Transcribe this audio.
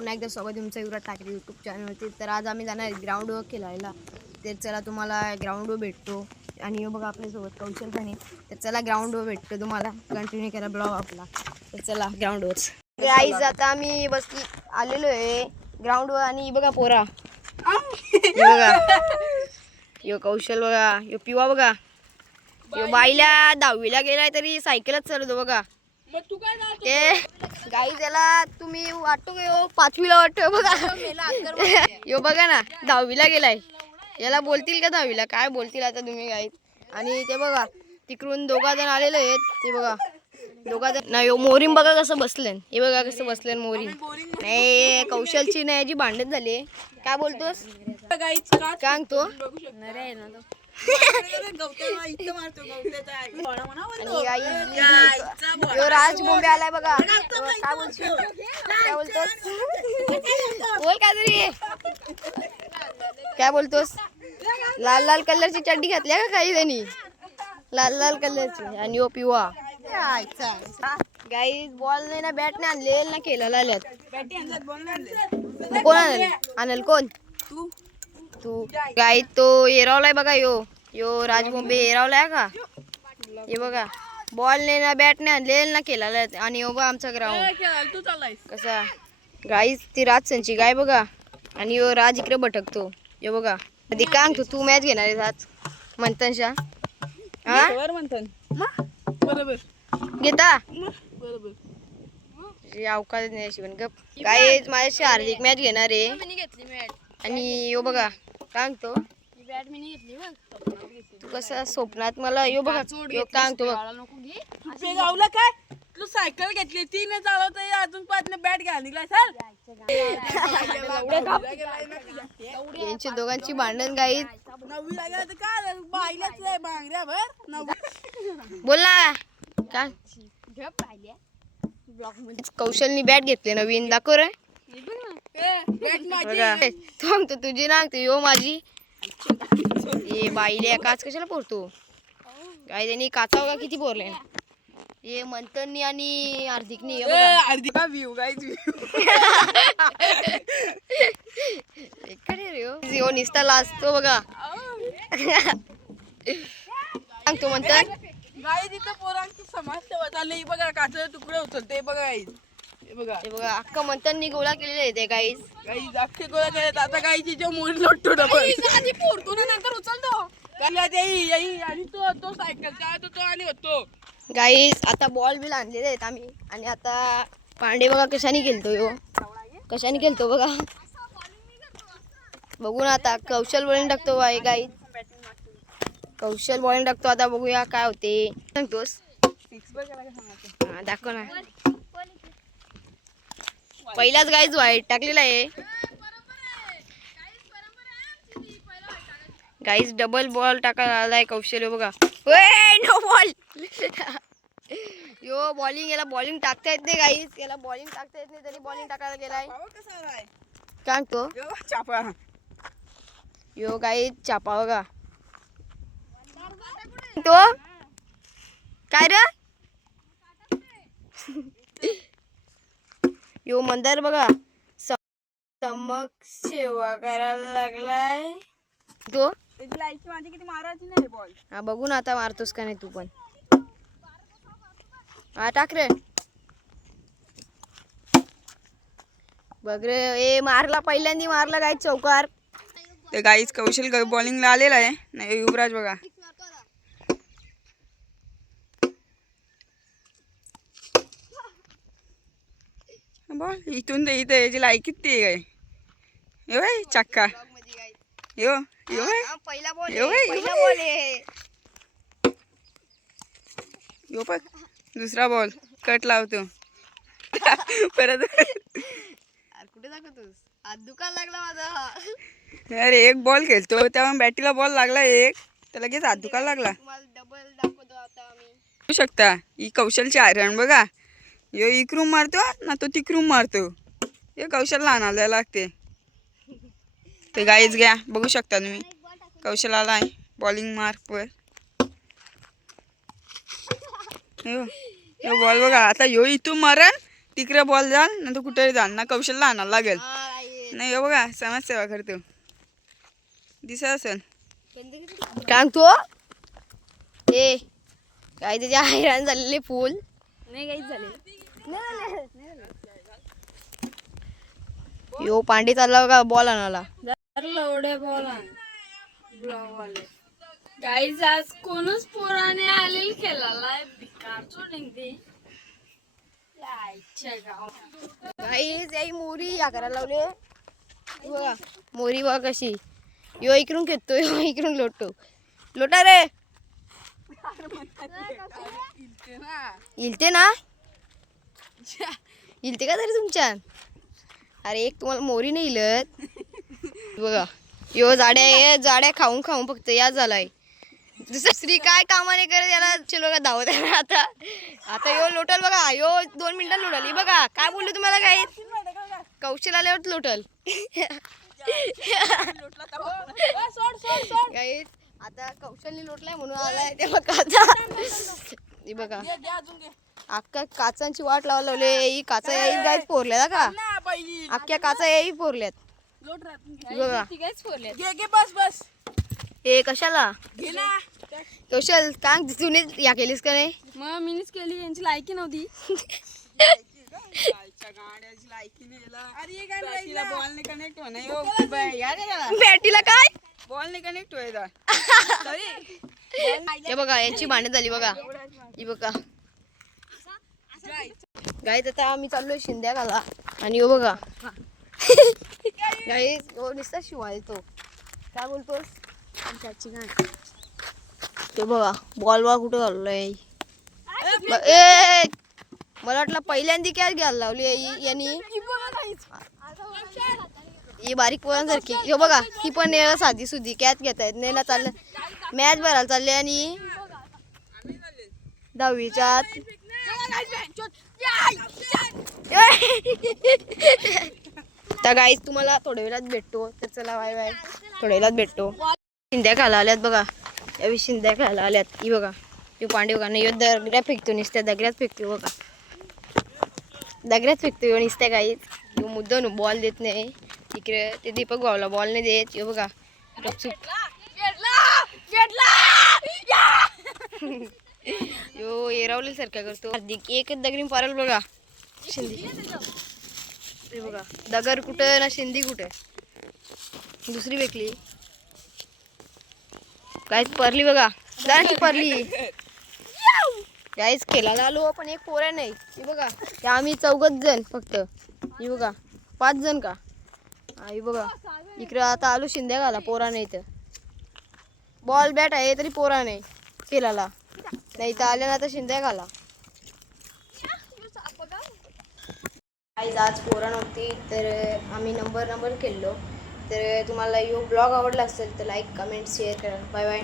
पुन्हा एकदा स्वागत तुमचं युवराज ठाकरे यूट्यूब चॅनलवरती. तर आज आम्ही जाणार ग्राउंडवर खेळायला. तर चला तुम्हाला ग्राउंडवर भेटतो. आणि बघा आपल्यासोबत कौशल पण आहे. तर चला ग्राउंडवर भेटतो तुम्हाला. कंटिन्यू करा ब्लॉग आपला. तर चला ग्राउंडवर. गाईज आता आम्ही आलेलो आहे ग्राउंडवर. आणि बघा पोरा, बघा यो कौशल, बघा यो पिवा, बघा यो बाईला 10वीला गेलाय तरी सायकलच चालवतो बघा. ते गाई त्याला तुम्ही वाटतो का यो 5वीला वाटतो बघा. यो बघा ना 10वीला गेलाय. याला बोलतील का 10वीला? काय बोलतील आता तुम्ही गाई. आणि ते बघा तिकडून 2 जण आलेले आहेत. ते बघा 2 जण ना. यो मोरीम बघा कसं बसले. हे बघा कसं बसले मोरीम. नाही कौशलची नाही याची भांडण झाली. काय बोलतोस? काय तो राज बोंबे आलाय बघा. काय बोलतोस? बोल काय तरी. काय बोलतोस? लाल लाल कलरची चड्डी घातली का काही त्यांनी? लाल लाल कलरची. आणि ओ पिवा गाईज बॉल नाही ना, बॅट नाही आणले ना, खेळायला आल्यात. कोण आणल? कोण? तू गाई तो एरावलाय बघा. यो राजबोंबे एरावलाय का? हे बघा बॉल नाही ना, बॅट नाही आणले ना, खेळायला. आणि बघा आमचा ग्राउंड कसा. गाईज ती राजसनची गाय बघा. आणि यो राज इकडे भटकतो. हे बघा कधी कांग तू मॅच घेणार आहेस आज मंथनशा? बरोबर घेता बरोबर. अवकाश नाही अशी पण गप. काय माझ्याशी हार्दिक मॅच घेणार आहे. आणि यो बघा सांगतो तू कसं स्वप्नात मला यो बघा यो सांगतो गावला काय तू सायकल घेतली ती न चालवत अजून पाच बॅट घ्या निघला सर. यांची दोघांची भांडण गाई. 9वी लागला तर काय बाईलाच नाही बांगड्या भर. बोल ना काय. कौशलनी बॅट घेतली नवीन. दाखव रे. सांगतो तुझी नागतो यो माझी. ये बाईले काच कशाला पोरतो काय. त्यांनी काचा बघा किती पोरले. ये मंथननी आणि हार्दिकनी. हार्दिका व्ह्यू गाईज यो निसता लाजतो बघा. सांगतो मंथन गाई तिथं पोरांची समाजसेवा चालली बघा. काचा तुकडे उचलते बघा गाईज. हे बघा अख्खा मंथननी गोळा केलेले आहे ते गाईज. गाईज अख्खे गोळा केले. आता गाईची जो मोरी लोटतो डबल फोडतो ना नंतर उचलतो आणि तो सायकलचा तो आणि होतो. गाईज आता बॉल बिल आणलेले आहेत आम्ही. आणि आता पांडे बघा कशाने खेळतो यो. कशाने खेळतो बघा. बघू ना आता कौशल बॉलिंग टाकतो गाईज. कौशल बॉलिंग टाकतो. आता बघूया काय होते. सांगतोस दाखव ना. पहिलाच गाईज वाईट टाकलेला आहे गाईज. डबल बॉल टाकायला आलाय कौशल बघा. No ball. यो बॉलिंग याला बॉलिंग टाकता येत नाही गाईज. याला बॉलिंग टाकता येत नाही तरी बॉलिंग टाकायला गेलाय. काय तो चापा यो गाईज चापा बघा. तो काय रे यो मंदार बघा समक सेवा करायला लागलाय. तो माझी किती मारायची नाही बॉल. हा बघू ना आता मारतोस का नाही तू पण. हा टाक रे. बघ रे. ए मारला पहिल्यांदा मारला गाईज चौकार. ते गाईच कौशल बॉलिंगला आलेला आहे. नाही युवराज बघा. बॉल इथून ते इथे याची लायकी किती आहे काय. यो चक्का यो यो पहिला बॉल यो पहिला बॉल आहे. यो पण दुसरा बॉल कट लावतो परत. कुठे दाखवतोस? हात दुखायला लागला माझा. अरे एक बॉल खेळतो तेव्हा बॅटीला बॉल लागला एक तर लगेच हात दुखायला लागला. डबल दाखवतो आता आम्ही. बघू शकता ही कौशलची आयरन बघा. यो इकडून मारतो ना तो तिकडून मारतो. हे कौशलला आणायला लागते. ते गाईच घ्या बघू शकता तुम्ही. कौशल आलाय बॉलिंग मार्क वर. यो बॉल बघा. आता यो इथून मारन तिकडे बॉल जाल ना तर कुठेही जाल ना कौशलला आणायला लागेल नाही हो बघा समाजसेवा करतो दिसत असेल काय तो ए काय त्याचे हैराण झालेले फुल नाही काहीच झाले यो पांडे चालला बघा बॉल आणायला गाईज आज कोणच पोराने आलेल खेळायला भिकार सोडते गाईस याई मोरी या करायला लावले बघा मोरी बघा कशी यो इकडून खेळतो यो इकडून लोटतो लोटा रे इलते ना इलते का तरी तुमच्या अरे एक तुम्हाला मोरी नाही इलत बघा यो जाड्या खाऊन खाऊन फक्त या झालाय दुसरी काय कामाने करत याला चलो बघा धावत आहे आता आता यो लोटल बघा यो 2 मिनिटात लोटल बघा काय बोलले तुम्हाला काय कौशल आल्यावर लोटल गाईस आता कौशलने लोटलाय म्हणून आलाय ते बघा आता बघा अख्ख्या काचांची वाट लावायला लावले ही काचा याही गाईस पोरल्या का अख्ख्या काचा याही पोरल्यात बघा बस ए कशाला कौशल काय तुने या केलीस का नाही मग मीच केली यांची लायकी नव्हती बॅटीला काय बॉल नाही कनेक्ट व्हायचा हे बघा यांची भांडण झाली बघा ही बघा गाईत आता आम्ही चाललोय शिंद्या घाला आणि हो बघा गाई हो नुसता शिवाय तो काय बोलतोस ते बघा बॉल बॉल कुठं घाललोय ए मला वाटलं पहिल्यांदा कॅच घ्यायला लावली यांनी ही बारीक पोरांसारखी हे बघा ही पण साधी सुधी कॅच घेत आहेत नेला चाललं मॅच भरायला चालले आणि 10वीच्या तर गाईज तुम्हाला थोड्या वेळात भेटतो तर चला बाय बाय थोड्या वेळात भेटतो शिंद्या खायला आल्यात बघा यावेळी शिंद्या खायला आल्यात ही बघा यो पांडे बघा नाही दगड्या फेकतो नुसत्या दगड्यात फेकतो बघा दगड्यात फेकतो यो नुसत्या गाईज यो मुद्दा बॉल देत नाही इकडे ते दीपक भाऊला बॉल नाही देत यो बघा गपचूप यो एरावली सारखा करतो हार्दिक एकच दगडी पारल बघा शिंदी हे बघा दगड कुठं ना शिंदी कुठे दुसरी वेकली काहीच परली बघा जाणची परली काहीच खेळायला आलो पण एक पोऱ्या नाही हे बघा ते आम्ही 4 जण फक्त हे बघा 5 जण का हे बघा इकडे आता आलो शिंद्या घाला पोरा नाही तर बॉल बॅट आहे तरी पोरा नाही खेळायला नाही तर आल्या ना तर शिंद्या घाला आज पोरा नव्हती तर आम्ही नंबर खेळलो तर तुम्हाला यो ब्लॉग आवडला असेल तर लाईक कमेंट शेअर करा बाय बाय